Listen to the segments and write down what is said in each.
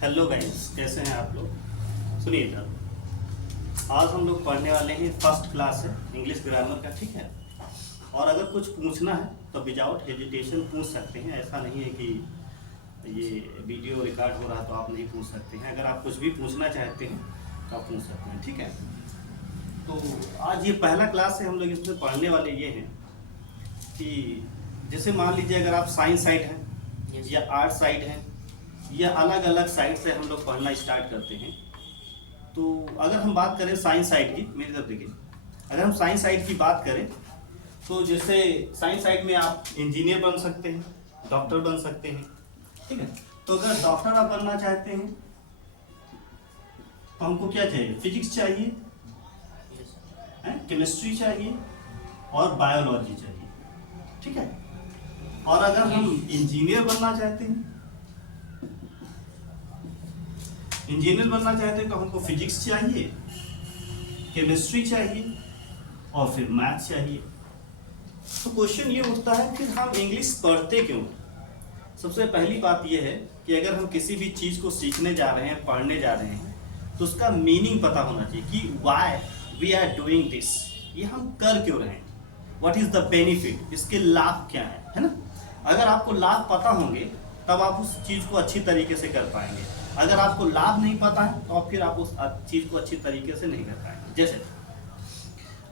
Hello guys, कैसे हैं आप लोग। सुनिए इधर, आज हम लोग पढ़ने वाले हैं फर्स्ट क्लास है इंग्लिश ग्रामर का, ठीक है। और अगर कुछ पूछना है तो विदाउट हेजिटेशन पूछ सकते हैं। ऐसा नहीं है कि ये वीडियो रिकॉर्ड हो रहा तो आप नहीं पूछ सकते हैं। अगर आप कुछ भी पूछना चाहते हैं तो आप पूछ सकते हैं, ठीक है। तो आज ये पहला क्लास है, हम लोग इसमें पढ़ने वाले ये हैं कि जैसे मान लीजिए अगर आप साइंस साइड हैं या आर्ट साइड हैं या अलग अलग साइड से हम लोग पढ़ना स्टार्ट करते हैं। तो अगर हम बात करें साइंस साइड की, मेरी तरफ देखिए, अगर हम साइंस साइड की बात करें तो जैसे साइंस साइड में आप इंजीनियर बन सकते हैं, डॉक्टर बन सकते हैं, ठीक है। तो अगर डॉक्टर आप बनना चाहते हैं तो हमको क्या चाहिए, फिजिक्स चाहिए, केमिस्ट्री चाहिए और बायोलॉजी चाहिए, ठीक है। और अगर हम इंजीनियर बनना चाहते हैं तो हमको फिजिक्स चाहिए, केमिस्ट्री चाहिए और फिर मैथ चाहिए। तो क्वेश्चन ये उठता है कि हम इंग्लिश पढ़ते क्यों। सबसे पहली बात ये है कि अगर हम किसी भी चीज़ को सीखने जा रहे हैं, पढ़ने जा रहे हैं, तो उसका मीनिंग पता होना चाहिए कि why we are doing this, ये हम कर क्यों रहे हैं, व्हाट इज़ द बेनिफिट, इसके लाभ क्या है ना। अगर आपको लाभ पता होंगे तब आप उस चीज़ को अच्छी तरीके से कर पाएंगे। अगर आपको लाभ नहीं पता है तो फिर आप उस चीज़ को अच्छी तरीके से नहीं कर पाएंगे। जैसे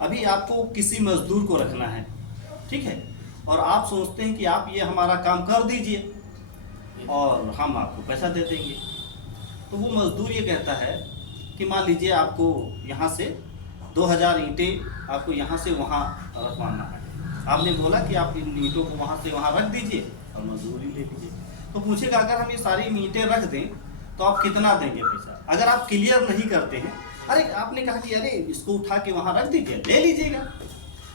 अभी आपको किसी मजदूर को रखना है, ठीक है, और आप सोचते हैं कि आप ये हमारा काम कर दीजिए और हम आपको पैसा दे देंगे। तो वो मजदूर ये कहता है कि मान लीजिए आपको यहाँ से 2000 ईंटें आपको यहाँ से वहाँ रखवाना है। आपने बोला कि आप इन ईंटों को वहाँ से वहाँ रख दीजिए और मजदूरी ले लीजिए। तो पूछेगा अगर हम ये सारी ईंटें रख दें तो आप कितना देंगे पैसा। अगर आप क्लियर नहीं करते हैं, अरे आपने कहा कि अरे इसको उठा के वहाँ रख दीजिए, ले लीजिएगा,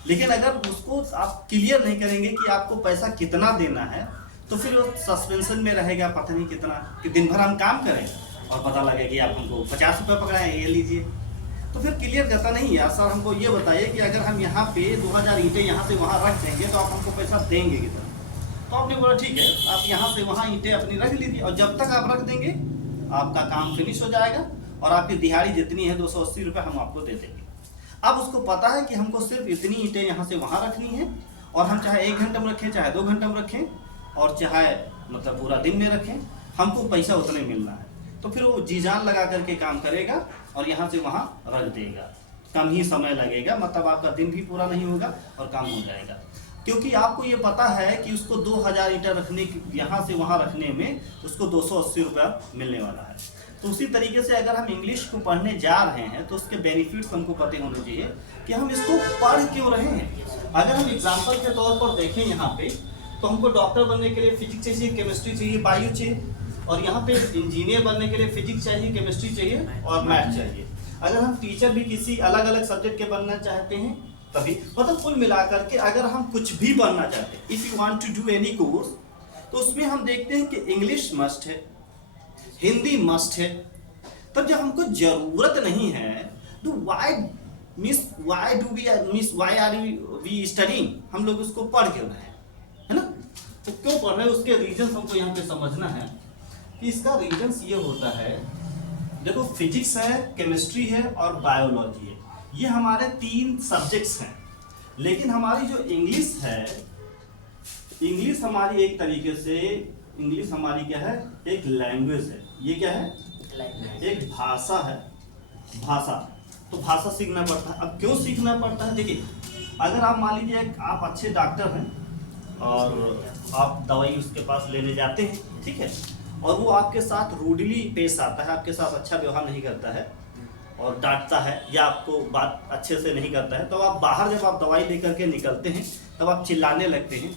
लेकिन अगर उसको आप क्लियर नहीं करेंगे कि आपको पैसा कितना देना है तो फिर वो सस्पेंशन में रहेगा, पता नहीं कितना, कि दिन भर हम काम करें और पता लगे कि आप हमको 50 रुपये पकड़ाएं, ये लीजिए। तो फिर क्लियर करता नहीं यार, सर हमको ये बताइए कि अगर हम यहाँ पे 2000 ईंटें यहाँ से वहाँ रख देंगे तो आप हमको पैसा देंगे कितना। तो आपने बोला ठीक है, आप यहाँ से वहाँ ईंटें अपनी रख लीजिए और जब तक आप रख देंगे आपका काम फिनिश हो जाएगा और आपकी दिहाड़ी जितनी है 280 रुपये हम आपको दे देंगे। अब उसको पता है कि हमको सिर्फ इतनी ईंटें यहाँ से वहाँ रखनी है और हम चाहे 1 घंटे में रखें, चाहे 2 घंटे में रखें और चाहे मतलब पूरा दिन में रखें, हमको पैसा उतने मिलना है। तो फिर वो जी जान लगा करके काम करेगा और यहाँ से वहाँ रख देगा, कम ही समय लगेगा, मतलब आपका दिन भी पूरा नहीं होगा और काम हो जाएगा। क्योंकि आपको ये पता है कि उसको 2000 ईंटें रखने, यहाँ से वहाँ रखने में उसको 280 रुपया मिलने वाला है। तो उसी तरीके से अगर हम इंग्लिश को पढ़ने जा रहे हैं तो उसके बेनिफिट्स हमको पते होने चाहिए कि हम इसको पढ़ क्यों रहे हैं। अगर हम एग्जाम्पल के तौर पर देखें यहाँ पे, तो हमको डॉक्टर बनने के लिए फिजिक्स चाहिए, केमिस्ट्री चाहिए, बायो चाहिए, और यहाँ पे इंजीनियर बनने के लिए फिजिक्स चाहिए, केमिस्ट्री चाहिए और मैथ चाहिए। अगर हम टीचर भी किसी अलग अलग सब्जेक्ट के बनना चाहते हैं तभी, मतलब कुल मिलाकर के अगर हम कुछ भी बनना चाहते हैं, if you want to do any course, तो उसमें हम देखते हैं कि इंग्लिश मस्ट है, हिंदी मस्ट है। तब जब हमको जरूरत नहीं है तो वाई आर वी स्टडीइंग, हम लोग उसको पढ़ क्यों रहे हैं, है ना। तो क्यों पढ़ रहे हैं उसके रीजन हमको यहाँ पे समझना है। कि इसका रीजन ये होता है, देखो फिजिक्स है, केमिस्ट्री है और बायोलॉजी है, ये हमारे 3 सब्जेक्ट्स हैं। लेकिन हमारी जो इंग्लिश है, इंग्लिश हमारी एक तरीके से, इंग्लिश हमारी क्या है, एक लैंग्वेज है। ये क्या है, एक भाषा है, भाषा। तो भाषा सीखना पड़ता है। अब क्यों सीखना पड़ता है, देखिए अगर आप मान लीजिए आप अच्छे डॉक्टर हैं और आप दवाई उसके पास लेने जाते हैं, ठीक है, और वो आपके साथ रूडली पेश आता है, आपके साथ अच्छा व्यवहार नहीं करता है और डांटता है या आपको बात अच्छे से नहीं करता है, तो आप बाहर जब आप दवाई लेकर के निकलते हैं तब आप चिल्लाने लगते हैं,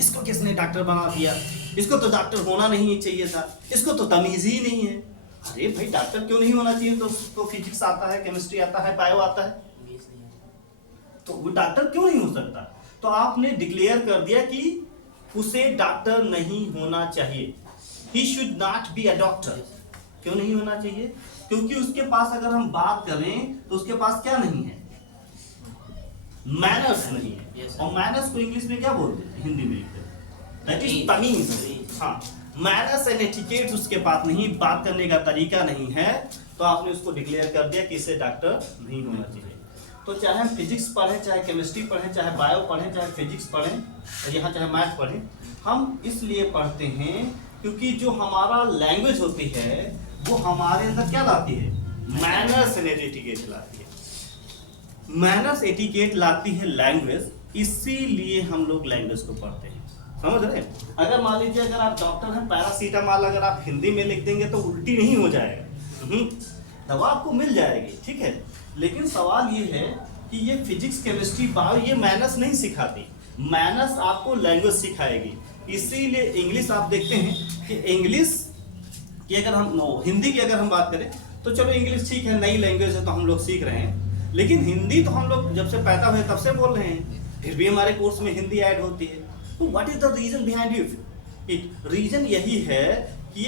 इसको किसने डॉक्टर बना दिया, इसको तो डॉक्टर होना नहीं चाहिए था, इसको तो तमीज़ ही नहीं है। अरे भाई डॉक्टर क्यों नहीं होना चाहिए, तो उसको फिजिक्स आता है, केमिस्ट्री आता है, बायो आता है, तो वो डॉक्टर क्यों नहीं हो सकता। तो आपने डिक्लेयर कर दिया कि उसे डॉक्टर नहीं होना चाहिए, he should not be a doctor. क्यों नहीं होना चाहिए, क्योंकि उसके पास अगर हम बात करें तो उसके पास क्या नहीं है, मैनर्स नहीं है। और मैनर्स को इंग्लिश में क्या बोलते हैं, हिंदी में दैट इज तमीज। हाँ, मैनर्स एंड एटिकेट्स उसके पास नहीं, बात करने का तरीका नहीं है, तो आपने उसको डिक्लेयर कर दिया कि इसे डॉक्टर नहीं होना चाहिए। तो चाहे हम फिजिक्स पढ़ें, चाहे केमिस्ट्री पढ़ें, चाहे बायो पढ़ें, चाहे फिजिक्स पढ़ें, और यहाँ चाहे मैथ पढ़ें, हम इसलिए पढ़ते हैं क्योंकि जो हमारा लैंग्वेज होती है वो हमारे अंदर क्या लाती है, मैनर्स एंड एटिकेट लाती है। मैनर्स एटिकेट लाती है लैंग्वेज, इसीलिए हम लोग लैंग्वेज को पढ़ते हैं, समझ रहे हैं। अगर मान लीजिए अगर आप डॉक्टर हैं, पैरासीटामॉल अगर आप हिंदी में लिख देंगे तो उल्टी नहीं हो जाएगा, दवा आपको मिल जाएगी, ठीक है। लेकिन सवाल ये है कि ये फिजिक्स केमिस्ट्री बायो ये मैनर्स नहीं सिखाती, मैनर्स आपको लैंग्वेज सिखाएगी। इसीलिए इंग्लिश आप देखते हैं कि इंग्लिश की अगर हम हिंदी की अगर हम बात करें तो चलो इंग्लिश ठीक है, नई लैंग्वेज है तो हम लोग सीख रहे हैं, लेकिन हिंदी तो हम लोग जब से पैदा हुए तब से बोल रहे हैं, फिर भी हमारे कोर्स में हिंदी ऐड होती है। तो what is the reason behind it? Reason यही है कि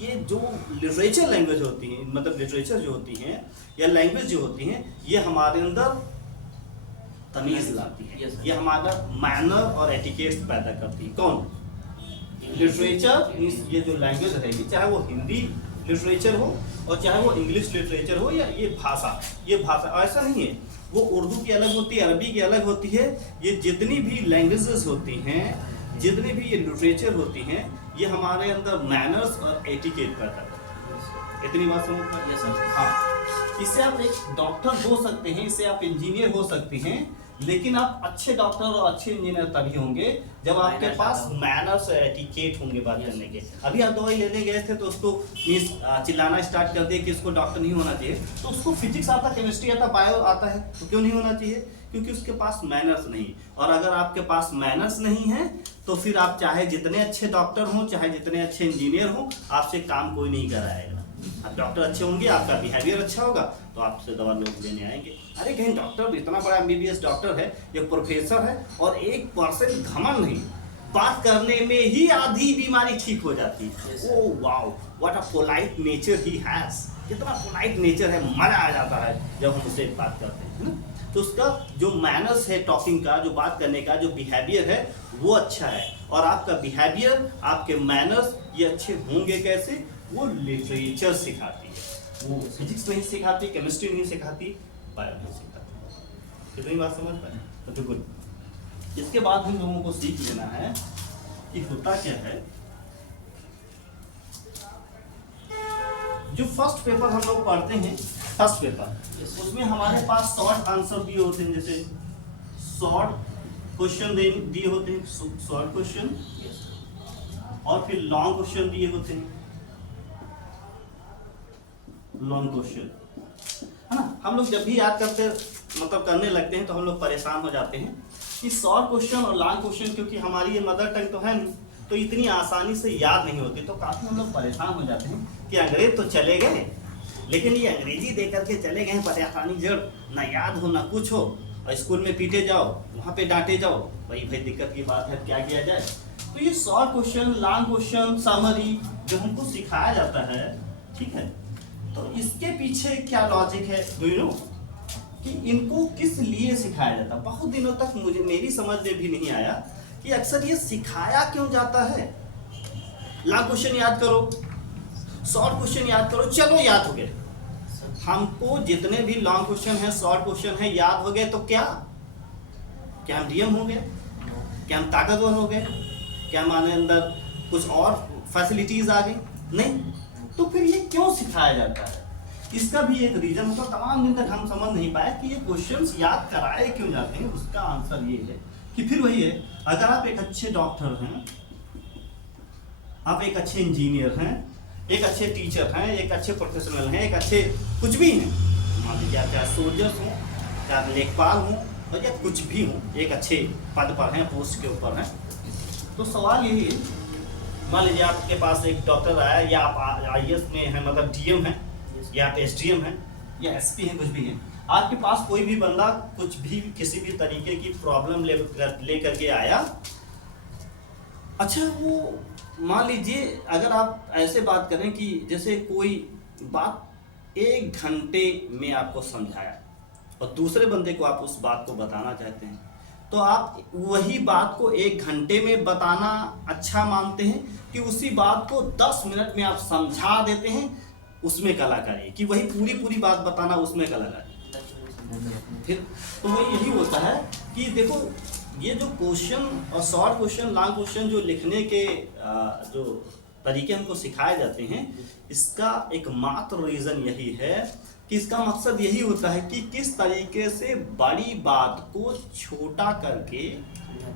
ये जो लिटरेचर लैंग्वेज होती है, मतलब लिटरेचर जो होती है या लैंग्वेज जो होती है, ये हमारे अंदर तमीज लाती है, ये हमारा मैनर और एटिकेट्स पैदा करती है। कौन? लिटरेचर मींस ये जो लैंग्वेज रहेगी, चाहे वो हिंदी लिटरेचर हो और चाहे वो इंग्लिश लिटरेचर हो या ये भाषा ऐसा नहीं है, वो उर्दू की अलग होती है, अरबी की अलग होती है। ये जितनी भी लैंग्वेजेस होती हैं, जितनी भी ये लिटरेचर होती हैं, ये हमारे अंदर मैनर्स और एटिकेट पैदा करती है। इतनी बात समझ में? Yes sir. हाँ, इससे आप एक डॉक्टर हो सकते हैं, इससे आप इंजीनियर हो सकते हैं, लेकिन आप अच्छे डॉक्टर और अच्छे इंजीनियर तभी होंगे जब आपके पास मैनर्स और एटिकेट होंगे बात करने के। अभी आप दवाई लेने गए थे तो उसको चिल्लाना स्टार्ट कर दिया कि इसको डॉक्टर नहीं होना चाहिए, तो उसको फिजिक्स आता, केमिस्ट्री आता, बायो आता है, तो क्यों नहीं होना चाहिए? क्योंकि उसके पास मैनर्स नहीं। और अगर आपके पास मैनर्स नहीं है तो फिर आप चाहे जितने अच्छे डॉक्टर हों, चाहे जितने अच्छे इंजीनियर हों, आपसे काम कोई नहीं कराएगा। आप डॉक्टर अच्छे होंगे, आपका बिहेवियर अच्छा होगा, तो आपसे दवा लोग लेने आएंगे। अरे कहीं डॉक्टर इतना बड़ा MBBS डॉक्टर है, ये प्रोफेसर है, और 1% घमंड नहीं, बात करने में ही आधी बीमारी ठीक हो जाती है। Oh wow, what a polite nature he has, कितना पोलाइट नेचर है, मजा आ जाता है जब हम उससे बात करते हैं ना। तो उसका जो मैनर्स है टॉकिंग का, जो बात करने का जो बिहेवियर है वो अच्छा है, और आपका बिहेवियर, आपके मैनर्स ये अच्छे होंगे कैसे? वो लिटरेचर सिखाती है, वो फिजिक्स नहीं सिखाती, केमिस्ट्री नहीं सिखाती, बायो नहीं सिखाती। कितनी बात समझ पाए? तो बिल्कुल। इसके बाद हम लोगों को सीख लेना है कि होता क्या है। जो फर्स्ट पेपर हम लोग पढ़ते हैं, फर्स्ट पेपर, उसमें हमारे पास शॉर्ट आंसर दिए होते हैं, जैसे शॉर्ट क्वेश्चन दिए होते हैं, शॉर्ट क्वेश्चन, और फिर लॉन्ग क्वेश्चन दिए होते हैं, लॉन्ग क्वेश्चन, है ना। हम लोग जब भी याद करते मतलब करने लगते हैं तो हम लोग परेशान हो जाते हैं कि शॉर्ट क्वेश्चन और लॉन्ग क्वेश्चन, क्योंकि हमारी ये मदर टंग तो है नहीं, तो इतनी आसानी से याद नहीं होती, तो काफ़ी हम लोग परेशान हो जाते हैं कि अंग्रेज तो चले गए, लेकिन ये अंग्रेजी दे करके चले गए, परेशानी जड़, ना याद हो ना कुछ हो, और स्कूल में पीटे जाओ, वहाँ पे डांटे जाओ, भाई दिक्कत की बात है, क्या किया जाए। तो ये short question, long question, summary जो हमको सिखाया जाता है, ठीक है, तो इसके पीछे क्या लॉजिक है, डू यू नो, कि इनको किस लिए सिखाया जाता? बहुत दिनों तक मेरी समझ में भी नहीं आया कि अक्सर ये सिखाया क्यों जाता है। लॉन्ग क्वेश्चन याद करो, शॉर्ट क्वेश्चन याद करो, चलो याद हो गए, हमको जितने भी लॉन्ग क्वेश्चन है, शॉर्ट क्वेश्चन है, याद हो गए, तो क्या हम डीएम हो गए? क्या हम ताकतवर हो गए? क्या हमारे अंदर कुछ और फैसिलिटीज आ गई? नहीं। तो फिर ये क्यों सिखाया जाता है? इसका भी एक रीजन होता, तमाम दिन तक हम समझ नहीं पाए कि ये क्वेश्चंस याद कराए क्यों जाते हैं। उसका आंसर ये है कि फिर वही है, अगर आप एक अच्छे डॉक्टर हैं, आप एक अच्छे इंजीनियर हैं, एक अच्छे टीचर हैं, एक अच्छे प्रोफेशनल हैं, एक अच्छे कुछ भी हैं, मान लीजिए आप चाहे सोल्जर्स हों, चाहे लेखपाल हों, और या कुछ भी हों, एक अच्छे पद पर हैं, पोस्ट के ऊपर हैं, तो सवाल यही है, मान लीजिए आपके पास एक डॉक्टर आया, या आप IAS में हैं, मतलब DM हैं, या आप SDM हैं, या SP हैं, कुछ भी हैं, आपके पास कोई भी बंदा कुछ भी किसी भी तरीके की प्रॉब्लम ले करके आया। अच्छा, वो मान लीजिए अगर आप ऐसे बात करें कि जैसे कोई बात 1 घंटे में आपको समझाया और दूसरे बंदे को आप उस बात को बताना चाहते हैं, तो आप वही बात को 1 घंटे में बताना अच्छा मानते हैं कि उसी बात को 10 मिनट में आप समझा देते हैं, उसमें कलाकारी, कि वही पूरी पूरी बात बताना उसमें कलाकारी। फिर तो वही यही होता है कि देखो ये जो क्वेश्चन और शॉर्ट क्वेश्चन लॉन्ग क्वेश्चन जो लिखने के जो तरीके हमको सिखाए जाते हैं, इसका एकमात्र रीज़न यही है कि इसका मकसद यही होता है कि किस तरीके से बड़ी बात को छोटा करके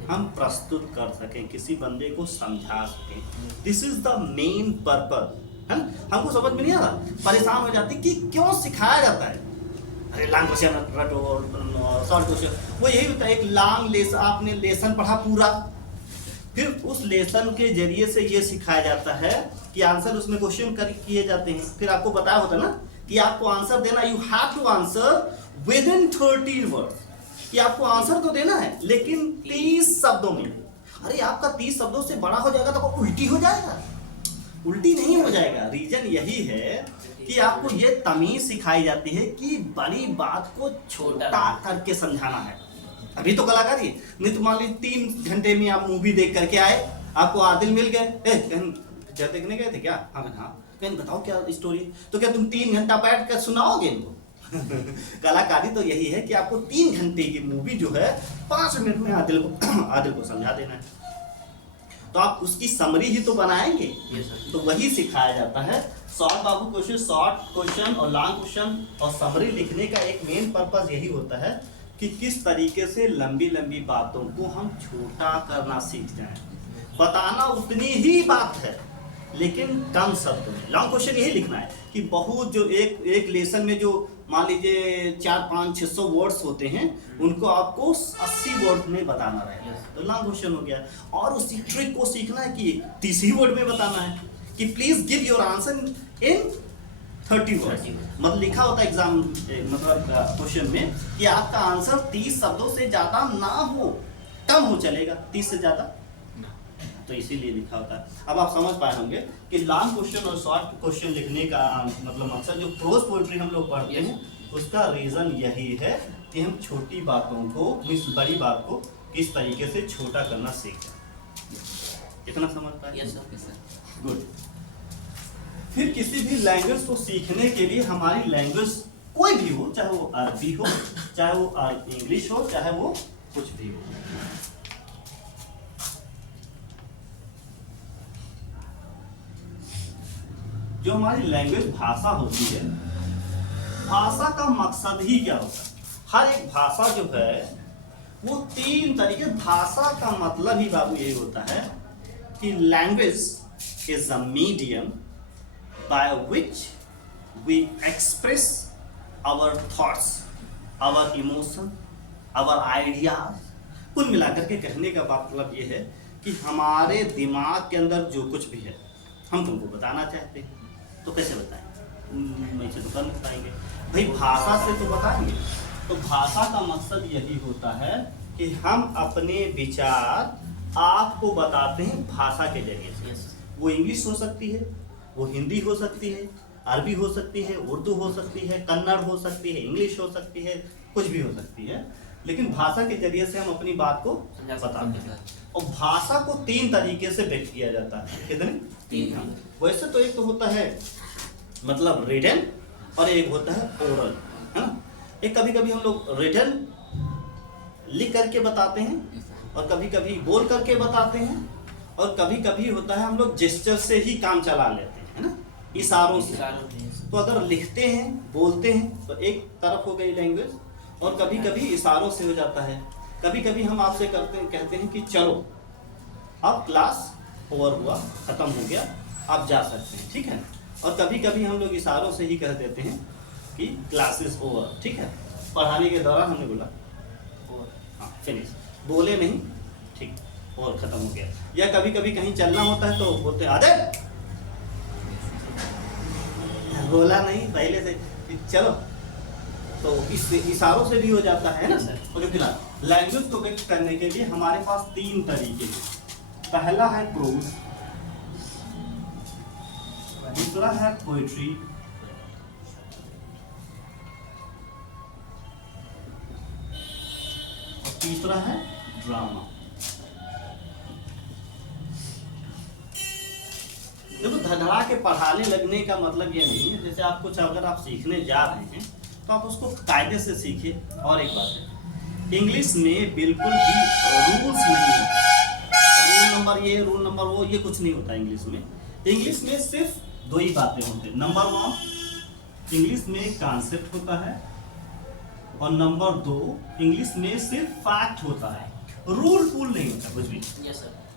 हम प्रस्तुत कर सकें, किसी बंदे को समझा सकें। This is the main purpose है। हमको समझ में नहीं आ रहा, परेशान हो जाते कि क्यों सिखाया जाता है, अरे लॉन्ग क्वेश्चन रटो और शॉर्ट क्वेश्चन। वो यही होता है, एक लॉन्ग लेसन, आपने लेसन पढ़ा पूरा, फिर उस लेसन के जरिए से ये सिखाया जाता है कि आंसर उसमें क्वेश्चन किए जाते हैं। फिर आपको बताया होता ना कि आपको आंसर देना, you have to answer within 30 words, कि आपको आंसर तो देना है लेकिन 30 शब्दों में। अरे आपका 30 शब्दों से बड़ा हो जाएगा तो उल्टी हो जाएगा, उल्टी नहीं हो जाएगा। रीजन यही है कि आपको ये तमीज सिखाई जाती है कि बड़ी बात को छोटा करके समझाना है। अभी तो कलाकारी नहीं, तो मान लीजिए 3 घंटे में आप मूवी देख करके आए, आपको आदिल मिल गए, देखने गए थे क्या, हाँ कहीं बताओ क्या स्टोरी, तो क्या तुम 3 घंटा बैठ कर सुनाओगे इनको? कलाकारी तो यही है कि आपको 3 घंटे की मूवी जो है 5 मिनट में आदिल को समझा देना है। तो आप उसकी समरी ही तो बनाएंगे, तो वही सिखाया जाता है। शॉर्ट बाबू क्वेश्चन, शॉर्ट क्वेश्चन और लॉन्ग क्वेश्चन और समरी लिखने का एक मेन पर्पस यही होता है कि किस तरीके से लंबी लंबी बातों को हम छोटा करना सीख जाएं। बताना उतनी ही बात है लेकिन कम शब्द में। लॉन्ग क्वेश्चन यही लिखना है कि बहुत जो एक लेसन में जो मान लीजिए 400-500-600 वर्ड्स होते हैं, उनको आपको 80 वर्ड में बताना रहेगा, तो लॉन्ग क्वेश्चन हो गया। और उसी ट्रिक को सीखना है कि 30 ही वर्ड में बताना है कि please give your answer in 30 word. मतलब लिखा होता है एग्जाम मतलब क्वेश्चन में कि आपका आंसर 30 शब्दों से ज्यादा ना हो, कम हो चलेगा, 30 से ज्यादा, तो इसीलिए लिखा होता है। अब आप समझ पाए होंगे कि लॉन्ग क्वेश्चन और शॉर्ट क्वेश्चन लिखने का मतलब मकसद, जो प्रोज पोएट्री हम लोग पढ़ते हैं उसका रीजन यही है कि हम छोटी बातों को, इस बड़ी बात को किस तरीके से छोटा करना सीखें। इतना समझ पाए? गुड। फिर किसी भी लैंग्वेज को सीखने के लिए हमारी लैंग्वेज कोई भी हो, चाहे वो अरबी हो, चाहे वो इंग्लिश हो, चाहे वो कुछ भी हो, जो हमारी लैंग्वेज भाषा होती है, भाषा का मकसद ही क्या होता है? हर एक भाषा जो है वो 3 तरीके, भाषा का मतलब ही बाबू यही होता है कि language is a medium by which we express our thoughts, our emotion, our ideas। कुल मिलाकर के कहने का मतलब ये है कि हमारे दिमाग के अंदर जो कुछ भी है हम तुमको बताना चाहते हैं, तो कैसे बताएंगे? ऐसे तो कर नहीं पाएंगे भाई, भाषा से तो बताएंगे। तो भाषा का मकसद यही होता है कि हम अपने विचार आपको बताते हैं भाषा के जरिए से। वो इंग्लिश हो सकती है, वो हिंदी हो सकती है, अरबी हो सकती है, उर्दू हो सकती है, कन्नड़ हो सकती है, इंग्लिश हो सकती है, कुछ भी हो सकती है, लेकिन भाषा के जरिए से हम अपनी बात को बताते हैं। और भाषा को 3 तरीके से व्यक्त किया जाता है। कितने? 3। वैसे तो एक तो होता है मतलब रिटन और एक होता है ओरल, है ना। एक कभी कभी हम लोग रिटन लिख करके बताते हैं और कभी कभी बोल करके बताते हैं और कभी कभी होता है हम लोग जेस्चर से ही काम चला लेते हैं, है ना, इशारों से। तो अगर लिखते हैं, बोलते हैं तो एक तरफ हो गई लैंग्वेज, और कभी कभी इशारों से हो जाता है। कभी कभी हम आपसे कहते हैं कि चलो अब क्लास ओवर हुआ, ख़त्म हो गया, आप जा सकते हैं, ठीक है। और कभी कभी हम लोग इशारों से ही कह देते हैं कि क्लास इज ओवर, ठीक है। पढ़ाने के दौरान हमने बोला हाँ फिनिश, बोले नहीं, ठीक, और ख़त्म हो गया। या कभी कभी कहीं चलना होता है तो बोलते आदे, बोला नहीं पहले से, चलो, तो इस इशारों से भी हो जाता है ना सर। और फिलहाल लैंग्वेज को व्यक्त करने के लिए हमारे पास 3 तरीके हैं। पहला है प्रोज, दूसरा है पोएट्री, और तीसरा है ड्रामा। देखो धड़धड़ा के पढ़ाने लगने का मतलब ये नहीं है, जैसे आप कुछ अगर आप सीखने जा रहे हैं तो आप उसको कायदे से सीखिए। और एक बात है, इंग्लिश में बिल्कुल भी रूल्स नहीं होते, रूल नंबर ये रूल नंबर वो ये कुछ नहीं होता इंग्लिश में। इंग्लिश में सिर्फ दो ही बातें होती हैं। नंबर 1 इंग्लिश में कॉन्सेप्ट होता है, और नंबर 2 इंग्लिश में सिर्फ फैक्ट होता है, रूल फूल नहीं होता कुछ भी।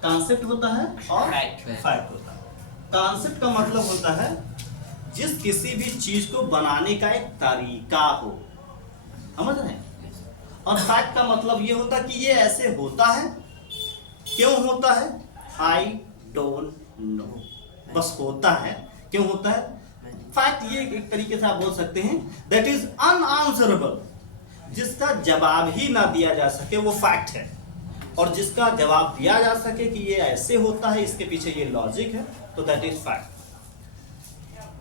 कॉन्सेप्ट होता है और फैक्ट होता है। कॉन्सेप्ट का मतलब होता है जिस किसी भी चीज को बनाने का एक तरीका हो, समझ रहे हैं। और फैक्ट का मतलब ये होता है कि ये ऐसे होता है, क्यों होता है आई डोंट नो, बस होता है, क्यों होता है। फैक्ट ये एक तरीके से आप बोल सकते हैं दैट इज अनआंसरेबल, जिसका जवाब ही ना दिया जा सके वो फैक्ट है, और जिसका जवाब दिया जा सके कि ये ऐसे होता है, इसके पीछे ये लॉजिक है, तो दैट इज फैक्ट।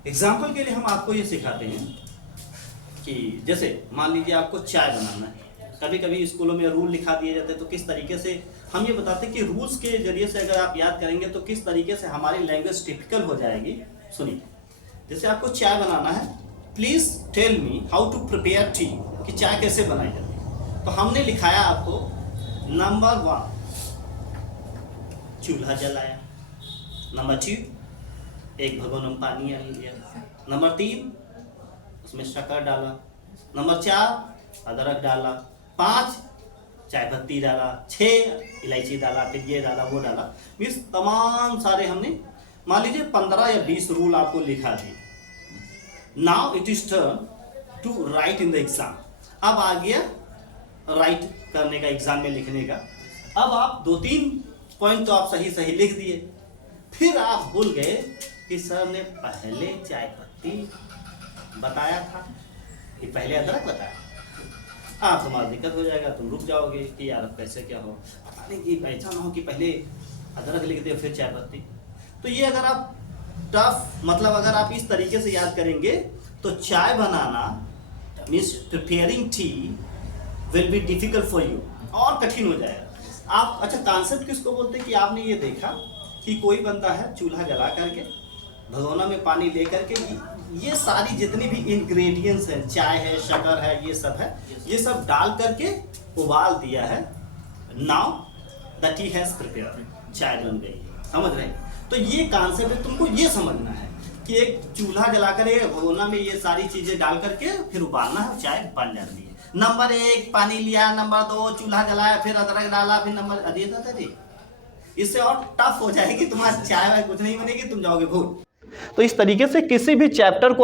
एग्जाम्पल के लिए हम आपको ये सिखाते हैं कि जैसे मान लीजिए आपको चाय बनाना है, कभी कभी स्कूलों में रूल लिखा दिए जाते हैं, तो किस तरीके से हम ये बताते हैं कि रूल्स के जरिए से अगर आप याद करेंगे तो किस तरीके से हमारी लैंग्वेज टिपिकल हो जाएगी। सुनिए, जैसे आपको चाय बनाना है, please tell me how to prepare tea, कि चाय कैसे बनाई जाती है। तो हमने लिखाया आपको नंबर 1 चूल्हा जलाया, नंबर 2 एक भगोना में पानी लिया, नंबर 3 उसमें शक्कर डाला, नंबर 4 अदरक डाला, 5 चाय पत्ती डाला, 6 इलायची डाला, फिर ये डाला वो डाला। मीन्स तमाम सारे हमने मान लीजिए 15 या 20 रूल आपको लिखा दिए। Now it is turn to write in the exam. अब आ गया राइट करने का, एग्जाम में लिखने का। अब आप 2-3 पॉइंट तो आप सही सही लिख दिए, फिर आप भूल गए कि सर ने पहले चाय पत्ती बताया था कि पहले अदरक बताया। हाँ, तुम्हारा दिक्कत हो जाएगा, तुम रुक जाओगे कि यार अब कैसे क्या हो, पता नहीं कि ऐसा ना हो कि पहले अदरक लिख दे फिर चाय पत्ती। तो ये अगर आप टफ मतलब अगर आप इस तरीके से याद करेंगे तो चाय बनाना means preparing tea will be difficult for you, और कठिन हो जाएगा। आप अच्छा कॉन्सेप्ट किसको बोलते हैं कि आपने ये देखा कि कोई बंदा है चूल्हा जला करके भगोना में पानी ले करके ये सारी जितनी भी इंग्रेडिएंट्स हैं, चाय है, शक्कर है, ये सब है, ये सब डाल करके उबाल दिया है। Now the T has prepared, चाय बन गई, समझ रहे हैं। तो ये कॉन्सेप्ट है, तुमको ये समझना है कि एक चूल्हा जलाकर एक भगोना में ये सारी चीजें डाल करके फिर उबालना है, चाय बन जाती है। नंबर 1 पानी लिया, नंबर 2 चूल्हा जलाया, फिर अदरक डाला, फिर नंबर अरे दादाजी इससे और टफ हो जाएगी, तुम्हारी चाय वाय कुछ नहीं बनेगी, तुम जाओगे भूल। तो इस तरीके से किसी भी चैप्टर को